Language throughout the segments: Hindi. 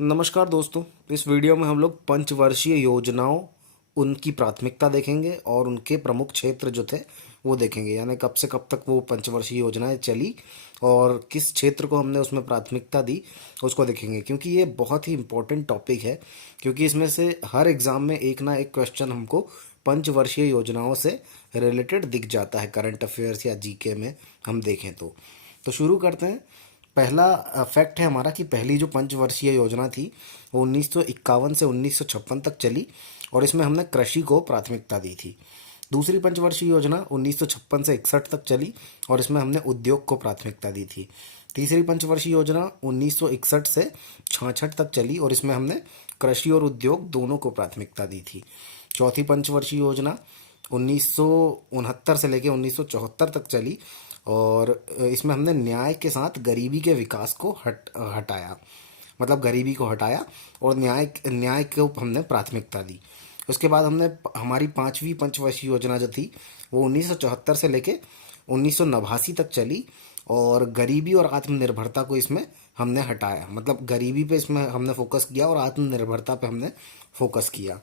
नमस्कार दोस्तों। इस वीडियो में हम लोग पंचवर्षीय योजनाओं, उनकी प्राथमिकता देखेंगे और उनके प्रमुख क्षेत्र जो थे वो देखेंगे, यानी कब से कब तक वो पंचवर्षीय योजनाएं चली और किस क्षेत्र को हमने उसमें प्राथमिकता दी उसको देखेंगे। क्योंकि ये बहुत ही इम्पोर्टेंट टॉपिक है, क्योंकि इसमें से हर एग्ज़ाम में एक ना एक क्वेश्चन हमको पंचवर्षीय योजनाओं से रिलेटेड दिख जाता है, करंट अफेयर्स या जीके में हम देखें तो शुरू करते हैं। पहला फैक्ट है हमारा कि पहली जो पंचवर्षीय योजना थी वो 1951 से 1956 तक चली और इसमें हमने कृषि को प्राथमिकता दी थी। दूसरी पंचवर्षीय योजना 1956 से 61 तक चली और इसमें हमने उद्योग को प्राथमिकता दी थी। तीसरी पंचवर्षीय योजना 1961 से 66 तक चली और इसमें हमने कृषि और उद्योग दोनों को प्राथमिकता दी थी। चौथी पंचवर्षीय योजना 1969 से लेकर 1974 तक चली और इसमें हमने न्याय के साथ गरीबी के विकास को हटाया, मतलब गरीबी को हटाया और न्याय को हमने प्राथमिकता दी। उसके बाद हमने हमारी पांचवी पंचवर्षीय योजना जो थी वो 1974 से लेके 1989 तक चली और गरीबी और आत्मनिर्भरता को इसमें हमने हटाया, मतलब गरीबी पे इसमें हमने फोकस किया और आत्मनिर्भरता पे हमने फोकस किया।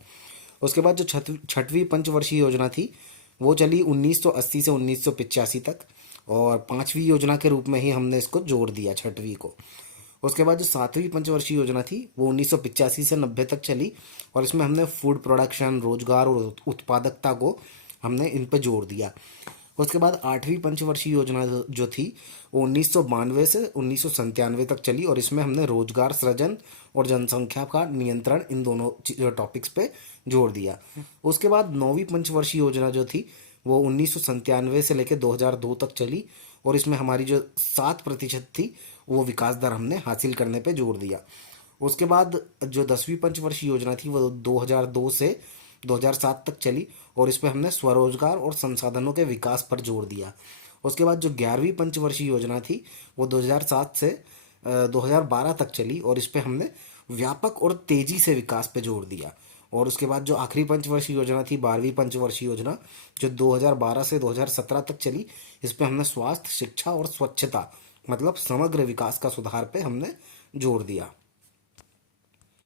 उसके बाद जो छठवीं पंचवर्षीय योजना थी वो चली 1980 से 1985 तक और पांचवी योजना के रूप में ही हमने इसको जोड़ दिया छठवीं को। उसके बाद जो सातवीं पंचवर्षीय योजना थी वो 1985 से 90 तक चली और इसमें हमने फूड प्रोडक्शन, रोजगार और उत्पादकता को हमने इन पे जोड़ दिया। उसके बाद आठवीं पंचवर्षीय योजना जो थी वो 1992 से 1997 तक चली और इसमें हमने रोजगार सृजन और जनसंख्या का नियंत्रण इन दोनों टॉपिक्स पे जोड़ दिया। उसके बाद नौवीं पंचवर्षीय योजना जो थी वो 1997 से लेकर 2002 तक चली और इसमें हमारी जो 7% थी वो विकास दर हमने हासिल करने पे जोर दिया। उसके बाद जो 10वीं पंचवर्षीय योजना थी वो 2002 से 2007 तक चली और इस पे हमने स्वरोजगार और संसाधनों के विकास पर जोर दिया। उसके बाद जो 11वीं पंचवर्षीय योजना थी वो 2007 से 2012 तक चली और इस पे हमने व्यापक और तेजी से विकास पे जोर दिया। और उसके बाद जो आखिरी पंचवर्षीय योजना थी 12वीं पंचवर्षीय योजना जो 2012 से 2017 तक चली, इस पे हमने स्वास्थ्य, शिक्षा और स्वच्छता, मतलब समग्र विकास का सुधार पे हमने जोर दिया।